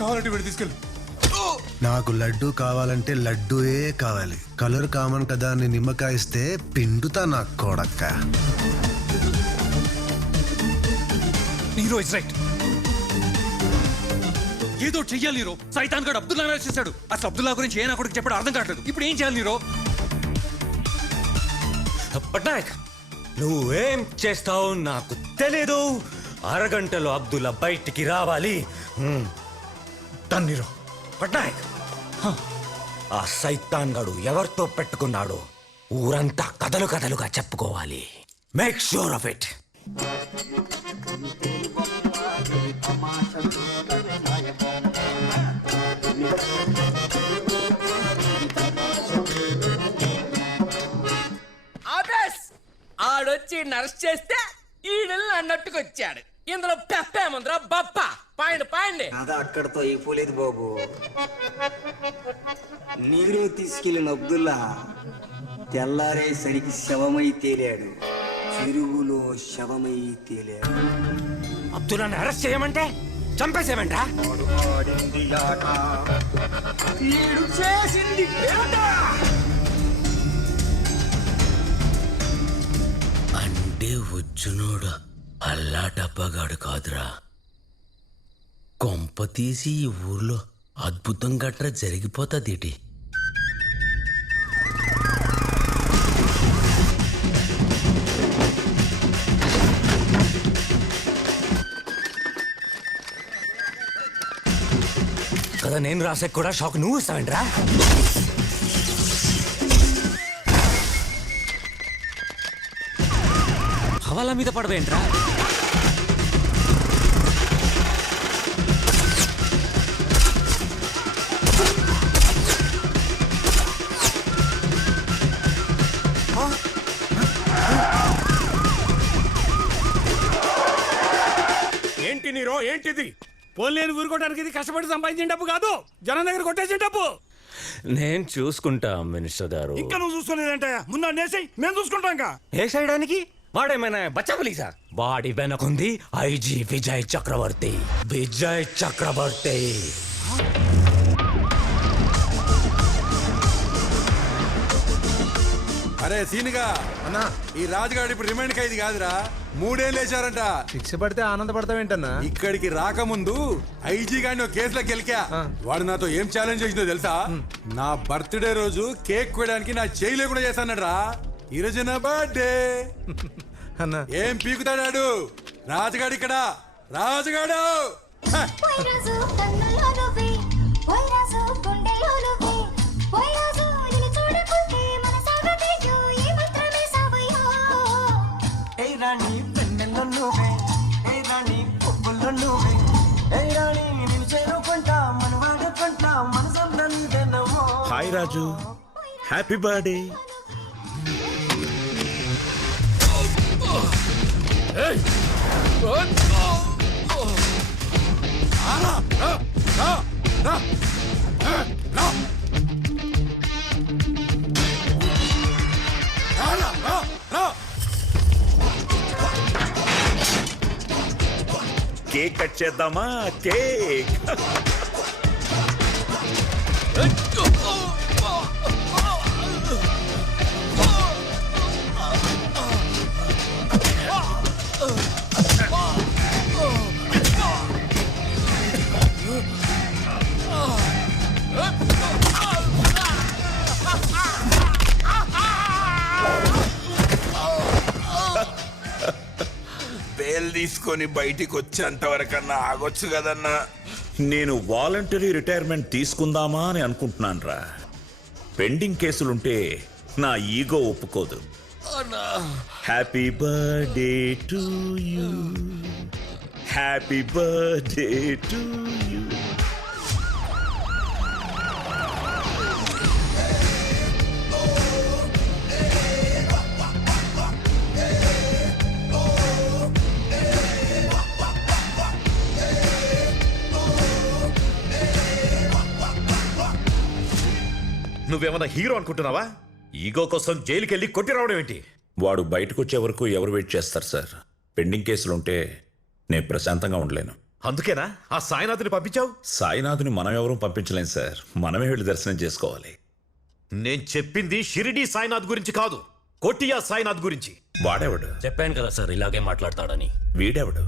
కావాలంటే వీడు తీసుకెళ్ళి. నాకు లడ్డు కావాలంటే లడ్డూయే కావాలి. కలర్ కామన్ కదా అని నిమ్మకాయ ఇస్తే పిండుతా నాకు కొడక్క నీరో ఇస్ రైట్. ఏదో చెయ్యాలి నీరో. సైతాన్ గడు అబ్దుల్లా చేశాడు. అసలు అబ్దుల్లా గురించి ఏ నా కొడుకు చెప్పడం అర్థం కావట్లేదు. ఇప్పుడు ఏం చేయాలి నీరో? పట్నాయక్ నువ్వేం చేస్తావు నాకు తెలీదు. అరగంటలో అబ్దుల్లా బయటికి రావాలి. సైతాన్ నీరు. పట్నాయక్. ఆ సైతాన్ గడు ఎవరితో పెట్టుకున్నాడు ఊరంతా కథలు కథలుగా చెప్పుకోవాలి. మేక్ షూర్ ఆఫ్ ఇట్ ఆడొచ్చి నర్స్ చేస్తే ఈడల్ని అన్నట్టుకొచ్చాడు ఇందులో పెప్పేముందిరా బప్ప. పాయండి పాయండి. కథ అక్కడితో అయిపోలేదు బాబు. నీరు తీసుకెళ్ళిన అబ్దుల్లా తెల్లారేసరికి శవమై తేలాడు. చెరువులో శవమై తేలాడు. అబ్దుల్లాని అరెస్ట్ చేయమంటే చంపేసేమంటా చేసింది. అంటే వచ్చునోడు? అల్లా అల్లాటప్పగాడు కాదురా. కొంప తీసి ఈ ఊర్లో అద్భుతం గట్రా జరిగిపోతుందేటి? కదా నేను రాసే కూడా షాక్. నువ్వు ఇస్తావేంట్రా? హవాలా మీద పడవేంట్రా? ఏంటి నీరో ఏంటిది? పోలేని ఊరుకోవడానికి ఇది కష్టపడి సంపాదించిన డబ్బు కాదు. జనం దగ్గర కొట్టేసిన డబ్బు. నేను చూసుకుంటా మినిస్టర్ గారు. ఇంకా నువ్వు చూసుకునేదంటే ముందు నేసేయి మేము చూసుకుంటాం ఇంకా. వేసేయడానికి వాడేమైనా బచ్చా పులీసా? వాడి వెనకుంది ఐజీ విజయ్ చక్రవర్తి. విజయ్ చక్రవర్తి. అరే సీనుగా. అన్నా ఈ రాజుగాడు ఇప్పుడు రిమైండ్ ఖైదీ కాదురా. మూడేళ్ళు వేశారంట. శిక్ష పడితే ఆనందపడతావేంటన్నా? ఇక్కడికి రాకముందు ఐజీ గాని ఒక కేసులో గెలికా. వాడు నాతో ఏం ఛాలెంజ్ చేసిందో తెలుసా? నా బర్త్డే రోజు కేక్ కోయడానికి నా చేయి లేకుండా చేశానట రా ఈ రోజు నా బర్త్డే అన్నా. ఏం పీకుతాడాడు? రాజుగాడు ఇక్కడ. రాజుగాడు! హ! వైరాజు కన్నుల్లో నువ్వే. కేక్ కట్ చేద్దామా? కేక్. తీసుకొని బయటికి వచ్చేంత వరకన్నా ఆగొచ్చు కదన్నా. నేను వాలంటరీ రిటైర్మెంట్ తీసుకుందామా అని అనుకుంటున్నాను రా పెండింగ్ కేసులుంటే నా ఈగో ఒప్పుకోదు. Happy birthday to you happy birthday to you నువ్వేమన్నా హీరో అనుకుంటున్నావా? ఈగో కోసం జైలుకి వెళ్ళి కొట్టి రావడం ఏంటి? వాడు బయటకు వచ్చే వరకు ఎవరు వెయిట్ చేస్తారు సార్? పెండింగ్ కేసులుంటే నేను ప్రశాంతంగా ఉండలేను. అందుకేనా? ఆ సాయినాథ్ని పంపించావు? సాయినాథుని మనం ఎవరూ పంపించలేం సార్. మనమే వెళ్ళి దర్శనం చేసుకోవాలి. నేను చెప్పింది షిరిడి సాయినాథ్ గురించి కాదు కొట్టియా సాయినాథ్ గురించి. వాడెవడు? చెప్పాను కదా సార్ ఇలాగే మాట్లాడతాడని. వీడెవడు?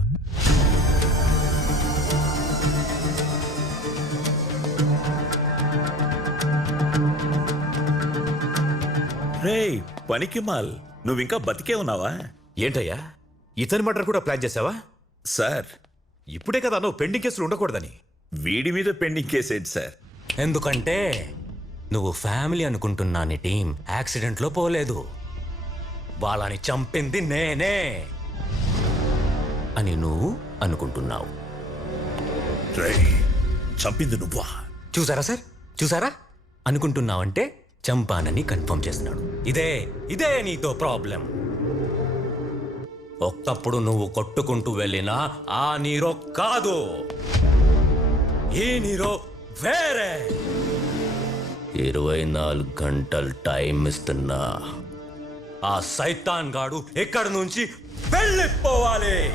రేయ్ పనికి మాల్. నువ్వింకా బతికే ఉన్నావా? ఏంటయ్యా? ఇతని మర్డర్ కూడా ప్లాన్ చేసావా? సార్. ఇప్పుడే కదా నువ్వు పెండింగ్ కేసులు ఉండకూడదని. వీడి మీద పెండింగ్ కేసేంటి సార్? ఎందుకంటే నువ్వు ఫ్యామిలీ అనుకుంటున్నా నీ టీం యాక్సిడెంట్లో పోలేదు. వాళ్ళని చంపింది నేనే అని నువ్వు అనుకుంటున్నావు. చంపింది నువ్వా? చూసారా సార్? చూసారా? అనుకుంటున్నావంటే చంపానని కన్ఫర్మ్ చేస్తున్నాడు. ఇదే ఇదే నీతో ప్రాబ్లం. ఒక్కప్పుడు నువ్వు కొట్టుకుంటూ వెళ్ళినా ఆ నీరో కాదు. ఈ నీరో వేరే. ఇరవై నాలుగు గంటలు టైం ఇస్తున్నా. ఆ సైతాన్ గాడు ఎక్కడి నుంచి వెళ్ళిపోవాలి.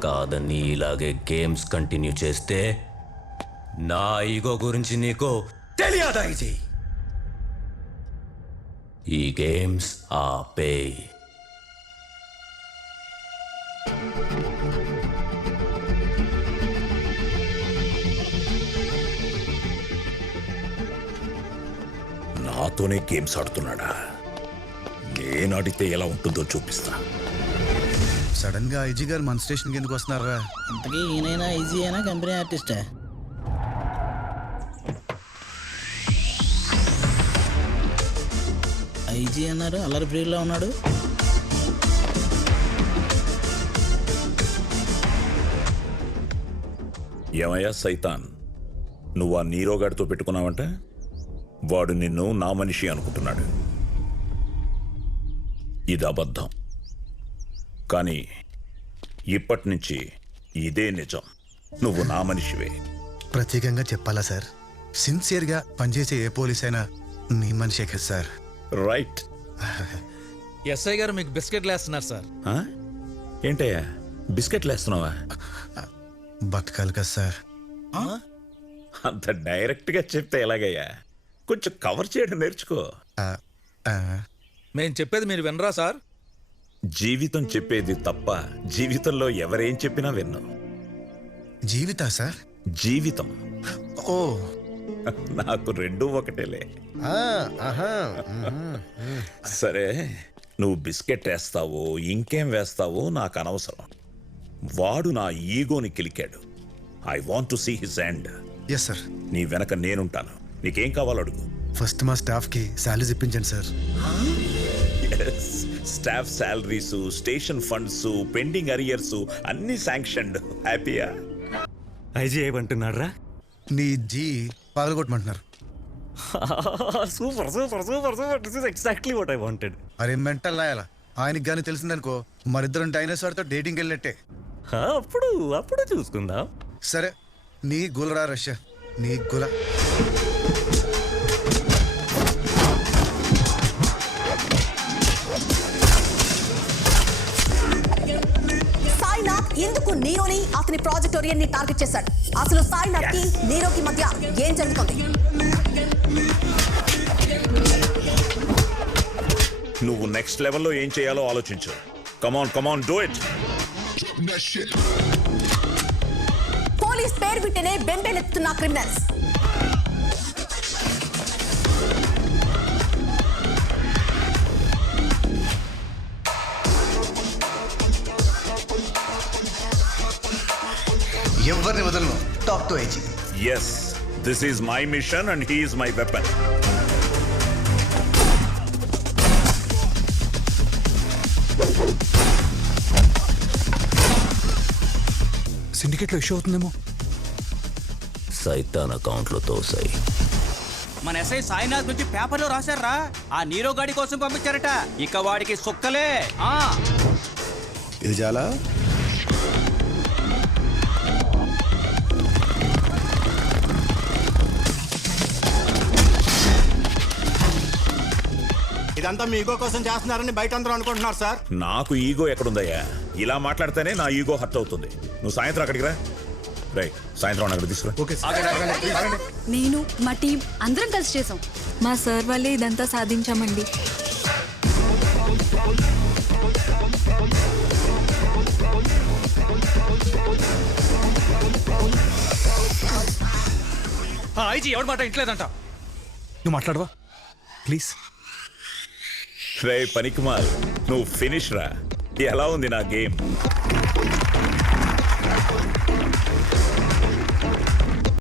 కాదని ఇలాగే గేమ్స్ కంటిన్యూ చేస్తే నా ఈగో గురించి నీకు తెలియదా ఇది ఈ గేమ్స్ ఆపే. నాతోనే గేమ్స్ ఆడుతున్నాడా? నేను ఆడితే ఎలా ఉంటుందో చూపిస్తా. సడన్గా ఐజీ గారు మన స్టేషన్కి ఎందుకు వస్తున్నారా ఇంతకీ ఈయనైనా ఈజీ అయినా కంపెనీ ఆర్టిస్టా? ఐజీ అన్నారు అల్లరి ఫ్రీలో ఉన్నాడు. ఏమయ్యా సైతాన్? నువ్వు ఆ నీరోగాడితో పెట్టుకున్నావంట? వాడు నిన్ను నా మనిషి అనుకుంటున్నాడు. ఇది అబద్ధం. కానీ ఇప్పటి నుంచి ఇదే నిజం. నువ్వు నా మనిషివే. ప్రత్యేకంగా చెప్పాలా సార్? సిన్సియర్గా పనిచేసే ఏ పోలీస్ అయినా మీ మనిషే కదా సార్? రైట్. ఎస్ఐ గారు మీకు బిస్కెట్లు వేస్తున్నారు సార్? ఏంటయ్యా? బిస్కెట్లు వేస్తున్నావా? బతకాలి కదా సార్. అంత డైరెక్ట్గా చెప్తే ఎలాగయ్యా? కొంచెం కవర్ చేయడం నేర్చుకో. మేము చెప్పేది మీరు వినరా సార్? జీవితం చెప్పేది తప్ప జీవితంలో ఎవరేం చెప్పినా విన్ను. జీవితా సార్? జీవితం. ఓ నాకు రెండూ ఒకటేలే. సరే నువ్వు బిస్కెట్ వేస్తావో ఇంకేం వేస్తావో నాకు అనవసరం. వాడు నా ఈగోని కిలికాడు. I want to see his end. Yes sir నీ వెనక నేనుంటాను. నీకేం కావాలో అడుగు. ఫస్ట్ మా స్టాఫ్కి శాలరీస్ ఇప్పించండి sir staff salaries station funds pending arrears అన్ని శాంక్షన్డ్. హ్యాపీయా ఐజీ ఏమంటున్నారా నీ జీ పగలగొట్టమంటున్నారు. Super super super super. This is exactly what I wanted అరే మెంటల్ నాయాల ఆయనకి కానీ తెలిసిందనుకో మరిద్దరం డైనోసార్తో డేటింగ్ వెళ్ళినట్టే. అప్పుడు అప్పుడు చూసుకుందాం. సరే నీ గులరా రష్యా నీ గుల. ఎందుకు నీరోని అతని ప్రాజెక్ట్ ఓరియన్ని టార్గెట్ చేశాడు? అసలు సాయినాథ్కి నీరోకి మధ్య ఏం జరుగుతుంది? నువ్వు నెక్స్ట్ లెవెల్లో ఏం చేయాలో ఆలోచించు. Come on come on do it police పేరు వింటేనే బెంబేలెత్తుతున్న క్రిమినల్స్ ఎవరిని వదలను. Top to IG yes this is my mission and he's my weapon సిండికేట్లో issue అవుతుందేమో? సైతాన్ అకౌంట్లో తోసాయి. మన ఎస్ఐ సాయినాథ్ నుంచి పేపర్లో రాశారా ఆ నీరో గాడి కోసం పంపించారట. ఇక వాడికి సుక్కలే. ఆ. ఇది చాలా ఇదంతా మీ ఈగో కోసం చేస్తున్నారని బయట అందరూ అనుకుంటున్నారు సార్. నాకు ఈగో ఎక్కడుందయ్యా? ఇలా మాట్లాడితేనే నా ఈగో హర్ట్ అవుతుంది. నువ్వు సాయంత్రం అక్కడికి రా. రే సాయంత్రం అక్కడ తీసుకురా. నేను మా టీం అందరం కలిసి చేసాం. మా సార్ వల్లే ఇదంతా సాధించామండి. ఐజీ ఎవరి మాట ఇంట్లేదంట నువ్వు మాట్లాడవా? ప్లీజ్. శ్రేయ్ పనికిమాల్ నువ్వు ఫినిష్ రా. ఎలా ఉంది నా గేమ్?